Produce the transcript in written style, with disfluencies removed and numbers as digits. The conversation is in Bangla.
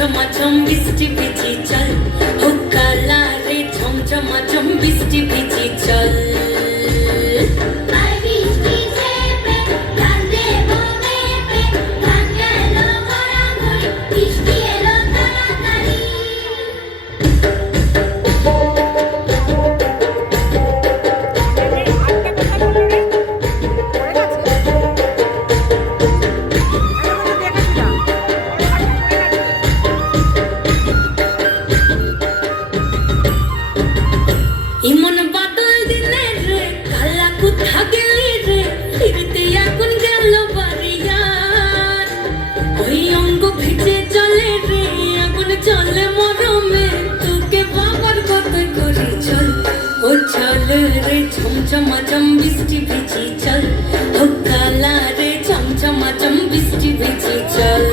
झमाझम बिस्टी भिजी चल, हो काला रे झमझमाझम बिस्टी भिजी चल। ইমন বাদল দিনে রে কালা কোথা গেলি রে, ফিরতে এখন গেল বাড়িয়ার। ওই অঙ্গ ভিজে চলে রে আগুন চলে মরমে, তোকে বাবার কথা করি চল। ও চল রে ঝমঝমাঝম বৃষ্টি ভিজি চল, ও কালা রে ঝমঝমাঝম বৃষ্টি ভিজি চল।